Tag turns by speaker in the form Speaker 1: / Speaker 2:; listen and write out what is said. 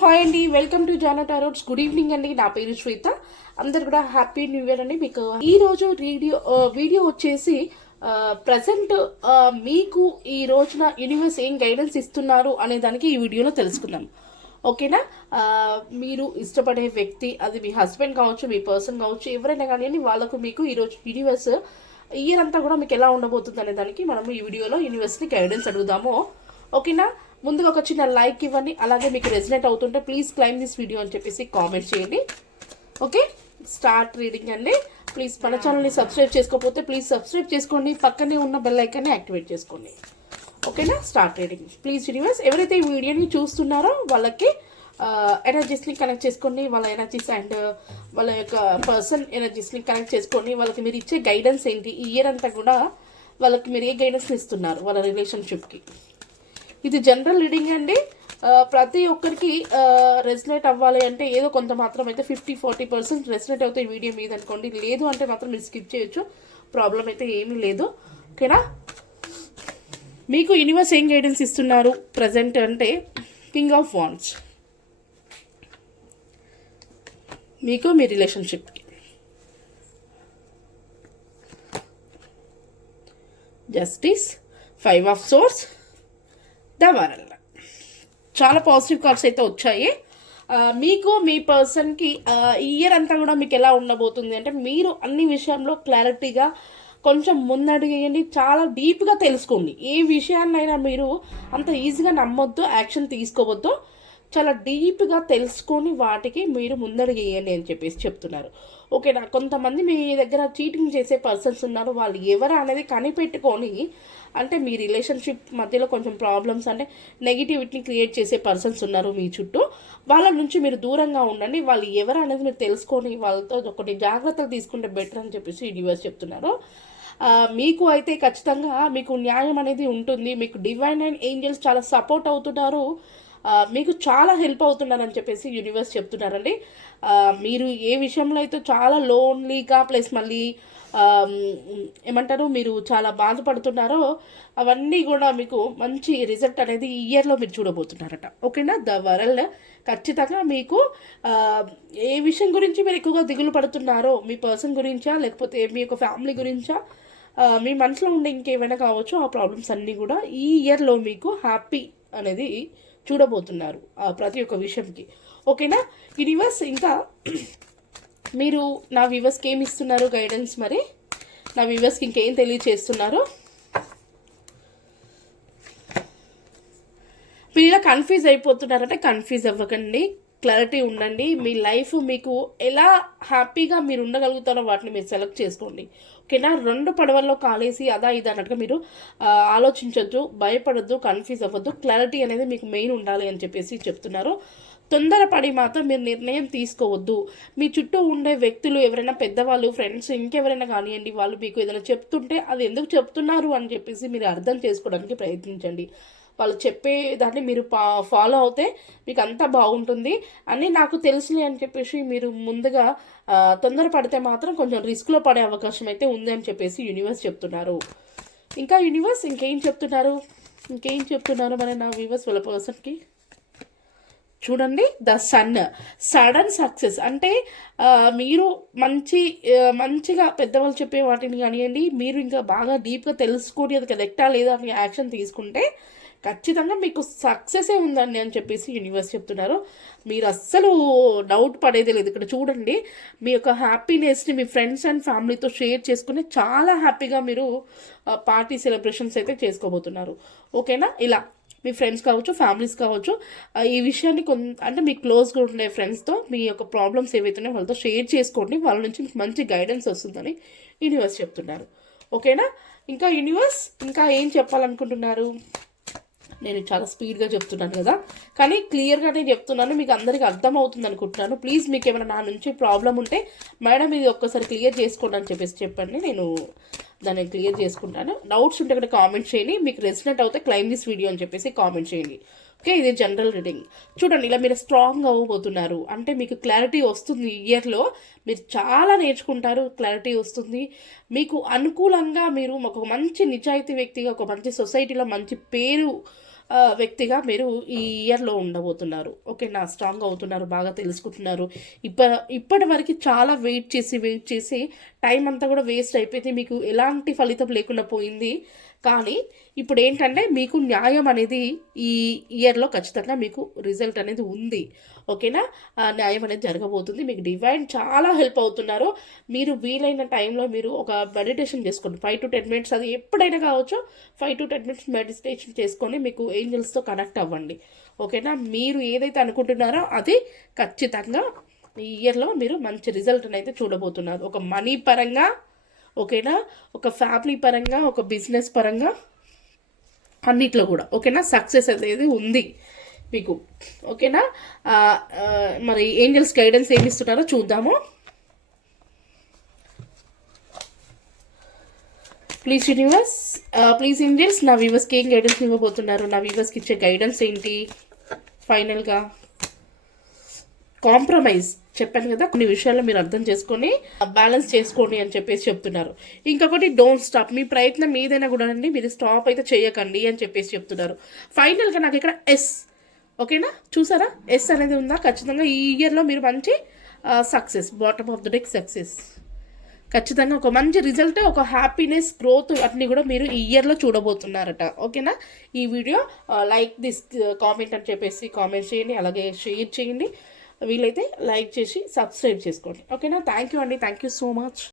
Speaker 1: Hi అండి welcome to Jana tarots. Good evening అండి నా పేరు శ్వేత. అందరు కూడా హ్యాపీ న్యూ ఇయర్ అండి మీకు. ఈ రోజు వీడియో వీడియో వచ్చేసి ప్రజెంట్ మీకు ఈ రోజున యూనివర్స్ ఏం గైడెన్స్ ఇస్తున్నారు అనే దానికి ఈ వీడియోలో తెలుసుకుందాం. ఓకేనా? మీరు ఇష్టపడే వ్యక్తి అది మీ హస్బెండ్ కావచ్చు మీ పర్సన్ కావచ్చు ఎవరైనా కానీ వాళ్ళకు మీకు ఈరోజు యూనివర్స్ ఇయర్ అంతా కూడా మీకు ఎలా ఉండబోతుంది అనే దానికి మనము ఈ వీడియోలో యూనివర్స్ని గైడెన్స్ అడుగుదాము. ఓకేనా? ముందుగా ఒక చిన్న లైక్ ఇవ్వండి. అలాగే మీకు రెసినేట్ అవుతుంటే ప్లీజ్ క్లైమ్ దిస్ వీడియో అని చెప్పేసి కామెంట్ చేయండి. ఓకే స్టార్ట్ రీడింగ్ అండి. ప్లీజ్ మన ఛానల్ని సబ్స్క్రైబ్ చేసుకోకపోతే ప్లీజ్ సబ్స్క్రైబ్ చేసుకోండి. పక్కనే ఉన్న బెల్ ఐకాన్ని యాక్టివేట్ చేసుకోండి. ఓకేనా స్టార్ట్ రీడింగ్ ప్లీజ్ యూనివర్స్ ఎవరైతే ఈ వీడియోని చూస్తున్నారో వాళ్ళకి ఎనర్జీస్ని కనెక్ట్ చేసుకోండి. వాళ్ళ ఎనర్జీస్ అండ్ వాళ్ళ యొక్క పర్సన్ ఎనర్జీస్ని కనెక్ట్ చేసుకోండి. వాళ్ళకి మీరు ఇచ్చే గైడెన్స్ ఏంటి? ఈ ఇయర్ అంతా కూడా వాళ్ళకి మీరు ఏ గైడెన్స్ ఇస్తున్నారు వాళ్ళ రిలేషన్షిప్కి ఇది జనరల్ రీడింగ్ అండి. ప్రతి ఒక్కరికి రెసినేట్ అవ్వాలి అంటే ఏదో కొంత మాత్రం అయితే ఫిఫ్టీ ఫార్టీ పర్సెంట్ రెసినేట్ అవుతాయి వీడియో మీద అనుకోండి. లేదు అంటే మాత్రం మీరు స్కిప్ చేయొచ్చు. ప్రాబ్లం అయితే ఏమీ లేదు. ఓకేనా మీకు యూనివర్స్ ఏం గైడెన్స్ ఇస్తున్నారు? ప్రజెంట్ అంటే కింగ్ ఆఫ్ వాన్స్ మీకు మీ రిలేషన్షిప్కి justice five of swords the world. చాలా పాజిటివ్ కార్డ్స్ అయితే వచ్చాయి. మీకు మీ పర్సన్కి ఇయర్ అంతా కూడా మీకు ఎలా ఉండబోతుంది అంటే మీరు అన్ని విషయంలో క్లారిటీగా కొంచెం ముందడిగేయండి. చాలా డీప్గా తెలుసుకోండి. ఏ విషయాన్నైనా మీరు అంత ఈజీగా నమ్మొద్దు యాక్షన్ తీసుకోవద్దు. చాలా డీప్గా తెలుసుకొని వాటికి మీరు ముందడిగేయండి అని చెప్పేసి చెప్తున్నారు. ఓకేనా? కొంతమంది మీ దగ్గర చీటింగ్ చేసే పర్సన్స్ ఉన్నారు. వాళ్ళు ఎవరు అనేది కనిపెట్టుకొని అంటే మీ రిలేషన్షిప్ మధ్యలో కొంచెం ప్రాబ్లమ్స్ అంటే నెగిటివిటీని క్రియేట్ చేసే పర్సన్స్ ఉన్నారు మీ చుట్టూ. వాళ్ళ నుంచి మీరు దూరంగా ఉండండి. వాళ్ళు ఎవరు అనేది మీరు తెలుసుకొని వాళ్ళతో కొన్ని జాగ్రత్తలు తీసుకుంటే బెటర్ అని చెప్పేసి యూనివర్స్ చెప్తున్నారు. మీకు అయితే ఖచ్చితంగా మీకు న్యాయం అనేది ఉంటుంది. మీకు డివైన్ అండ్ ఏంజల్స్ చాలా సపోర్ట్ అవుతున్నారు. మీకు చాలా హెల్ప్ అవుతున్నారని చెప్పేసి యూనివర్స్ చెప్తున్నారండి. మీరు ఏ విషయంలో అయితే చాలా లోన్లీగా ప్లస్ మళ్ళీ ఏమంటారు మీరు చాలా బాధపడుతున్నారో అవన్నీ కూడా మీకు మంచి రిజల్ట్ అనేది ఈ ఇయర్లో మీరు చూడబోతున్నారట. ఓకేనా? ద వరల్డ్ ఖచ్చితంగా మీకు ఏ విషయం గురించి మీరు ఎక్కువగా దిగులు పడుతున్నారో మీ పర్సన్ గురించా లేకపోతే మీ యొక్క ఫ్యామిలీ గురించా మీ మనసులో ఉండే ఇంకేమైనా కావచ్చు ఆ ప్రాబ్లమ్స్ అన్నీ కూడా ఈ ఇయర్లో మీకు హ్యాపీ అనేది చూడబోతున్నారు ఆ ప్రతి ఒక్క విషయంకి. ఓకేనా? యూనివర్స్ ఇంకా మీరు నా వ్యూవర్స్కి ఏమి ఇస్తున్నారు గైడెన్స్ మరి? నా వ్యూవర్స్కి ఇంకేం తెలియచేస్తున్నారు? మీరు ఇలా కన్ఫ్యూజ్ అయిపోతున్నారంటే కన్ఫ్యూజ్ అవ్వకండి. క్లారిటీ ఉండండి. మీ లైఫ్ మీకు ఎలా హ్యాపీగా మీరు ఉండగలుగుతారో వాటిని మీరు సెలెక్ట్ చేసుకోండి. ఓకేనా రెండు పడవల్లో కాలేసి అదా ఇది అన్నట్టుగా మీరు ఆలోచించొద్దు భయపడొద్దు కన్ఫ్యూజ్ అవ్వద్దు. క్లారిటీ అనేది మీకు మెయిన్ ఉండాలి అని చెప్పేసి చెప్తున్నారు. తొందరపడి మాత్రం మీరు నిర్ణయం తీసుకోవద్దు. మీ చుట్టూ ఉండే వ్యక్తులు ఎవరైనా పెద్దవాళ్ళు ఫ్రెండ్స్ ఇంకెవరైనా కానివ్వండి వాళ్ళు మీకు ఏదైనా చెప్తుంటే అది ఎందుకు చెప్తున్నారు అని చెప్పేసి మీరు అర్థం చేసుకోవడానికి ప్రయత్నించండి. వాళ్ళు చెప్పే దాన్ని మీరు పా ఫాలో అవుతే మీకు అంతా బాగుంటుంది అని నాకు తెలుసులే అని చెప్పేసి మీరు ముందుగా తొందరపడితే మాత్రం కొంచెం రిస్క్లో పడే అవకాశం అయితే ఉంది అని చెప్పేసి యూనివర్స్ చెప్తున్నారు. ఇంకా యూనివర్స్ ఇంకేం చెప్తున్నారు? ఇంకేం చెప్తున్నారు మరి నా వ్యూవర్స్ వాళ్ళ పర్సన్కి చూడండి ద సన్ సడన్ సక్సెస్ అంటే మీరు మంచి మంచిగా పెద్దవాళ్ళు చెప్పే వాటిని కానివ్వండి మీరు ఇంకా బాగా డీప్గా తెలుసుకొని అది కరెక్టా లేదా అని యాక్షన్ తీసుకుంటే ఖచ్చితంగా మీకు సక్సెసే ఉందండి అని చెప్పేసి యూనివర్స్ చెప్తున్నారు. మీరు అస్సలు డౌట్ పడేది లేదు. ఇక్కడ చూడండి మీ యొక్క హ్యాపీనెస్ని మీ ఫ్రెండ్స్ అండ్ ఫ్యామిలీతో షేర్ చేసుకుని చాలా హ్యాపీగా మీరు పార్టీ సెలబ్రేషన్స్ అయితే చేసుకోబోతున్నారు. ఓకేనా ఇలా మీ ఫ్రెండ్స్ కావచ్చు ఫ్యామిలీస్ కావచ్చు ఈ విషయాన్ని కొంత అంటే మీ క్లోజ్గా ఉండే ఫ్రెండ్స్తో మీ యొక్క ప్రాబ్లమ్స్ ఏవైతున్నాయో వాళ్ళతో షేర్ చేసుకోండి. వాళ్ళ నుంచి మీకు మంచి గైడెన్స్ వస్తుందని యూనివర్స్ చెప్తున్నారు. ఓకేనా ఇంకా యూనివర్స్ ఇంకా ఏం చెప్పాలనుకుంటున్నారు? నేను చాలా స్పీడ్గా చెప్తున్నాను కదా. కానీ క్లియర్గానే చెప్తున్నాను మీకు అందరికీ అర్థం అవుతుంది అనుకుంటున్నాను. ప్లీజ్ మీకు ఏమైనా నా నుంచి ప్రాబ్లం ఉంటే మేడం ఇది ఒక్కసారి క్లియర్ చేసుకోండి అని చెప్పేసి చెప్పండి. నేను దాన్ని క్లియర్ చేసుకుంటాను. డౌట్స్ ఉంటే ఇక్కడ కామెంట్ చేయండి. మీకు రెసినెంట్ అవుతే క్లైమ్ దిస్ వీడియో అని చెప్పేసి కామెంట్ చేయండి. ఓకే ఇది జనరల్ రీడింగ్. చూడండి ఇలా మీరు స్ట్రాంగ్ అవ్వబోతున్నారు. అంటే మీకు క్లారిటీ వస్తుంది ఈ ఇయర్లో మీరు చాలా నేర్చుకుంటారు క్లారిటీ వస్తుంది. మీకు అనుకూలంగా మీరు ఒక మంచి నిజాయితీ వ్యక్తిగా ఒక మంచి సొసైటీలో మంచి పేరు వ్యక్తిగా మీరు ఈ ఇయర్లో ఉండబోతున్నారు. ఓకేనా స్ట్రాంగ్ అవుతున్నారు బాగా తెలుసుకుంటున్నారు. ఇప్ప ఇప్పటి వరకు చాలా వెయిట్ చేసి వెయిట్ చేసి టైం అంతా కూడా వేస్ట్ అయిపోయింది. మీకు ఎలాంటి ఫలితం లేకుండా పోయింది. కానీ ఇప్పుడు ఏంటంటే మీకు న్యాయం అనేది ఈ ఇయర్లో ఖచ్చితంగా మీకు రిజల్ట్ అనేది ఉంది. ఓకేనా? ఆ న్యాయం అనేది జరగబోతుంది. మీకు డివైన్ చాలా హెల్ప్ అవుతున్నారు. మీరు వీలైన టైంలో మీరు ఒక మెడిటేషన్ చేసుకోండి. ఫైవ్ టు టెన్ మినిట్స్ అది ఎప్పుడైనా కావచ్చు. Five to ten minutes meditation చేసుకొని మీకు ఏంజల్స్తో కనెక్ట్ అవ్వండి. ఓకేనా? మీరు ఏదైతే అనుకుంటున్నారో అది ఖచ్చితంగా ఈ ఇయర్లో మీరు మంచి రిజల్ట్ అయితే చూడబోతున్నారు. ఒక మనీ పరంగా ఓకేనా? ఒక ఫ్యామిలీ పరంగా ఒక బిజినెస్ పరంగా అన్నిట్లో కూడా ఓకేనా? సక్సెస్ అనేది ఉంది మీకు ఓకేనా? మరి ఏంజల్స్ గైడెన్స్ ఏమి ఇస్తున్నారో చూద్దాము. ప్లీజ్ యూనివర్స్ ప్లీజ్ ఏంజల్స్ నా వ్యూవర్స్కి ఏం గైడెన్స్ ఇవ్వబోతున్నారు? నా వ్యూవర్స్కి ఇచ్చే గైడెన్స్ ఏంటి? ఫైనల్గా కాంప్రమైజ్ చెప్పాను కదా కొన్ని విషయాల్లో మీరు అర్థం చేసుకొని బ్యాలెన్స్ చేసుకోండి అని చెప్పేసి చెప్తున్నారు. ఇంకొకటి డోంట్ స్టాప్ మీ ప్రయత్నం ఏదైనా కూడా అండి మీరు స్టాప్ అయితే చేయకండి అని చెప్పేసి చెప్తున్నారు. ఫైనల్గా నాకు ఇక్కడ ఎస్ ఓకేనా చూసారా? ఎస్ అనేది ఉందా? ఖచ్చితంగా ఈ ఇయర్లో మీరు మంచి success bottom of the deck success ఖచ్చితంగా ఒక మంచి రిజల్ట్ ఒక హ్యాపీనెస్ గ్రోత్ అన్నీ కూడా మీరు ఈ ఇయర్లో చూడబోతున్నారట. ఓకేనా ఈ వీడియో లైక్ దిస్ కామెంట్ అని చెప్పేసి కామెంట్ చేయండి అలాగే షేర్ చేయండి. వీలైతే లైక్ చేసి సబ్స్క్రైబ్ చేసుకోండి. ఓకేనా? థ్యాంక్ యూ అండి. Thank you so much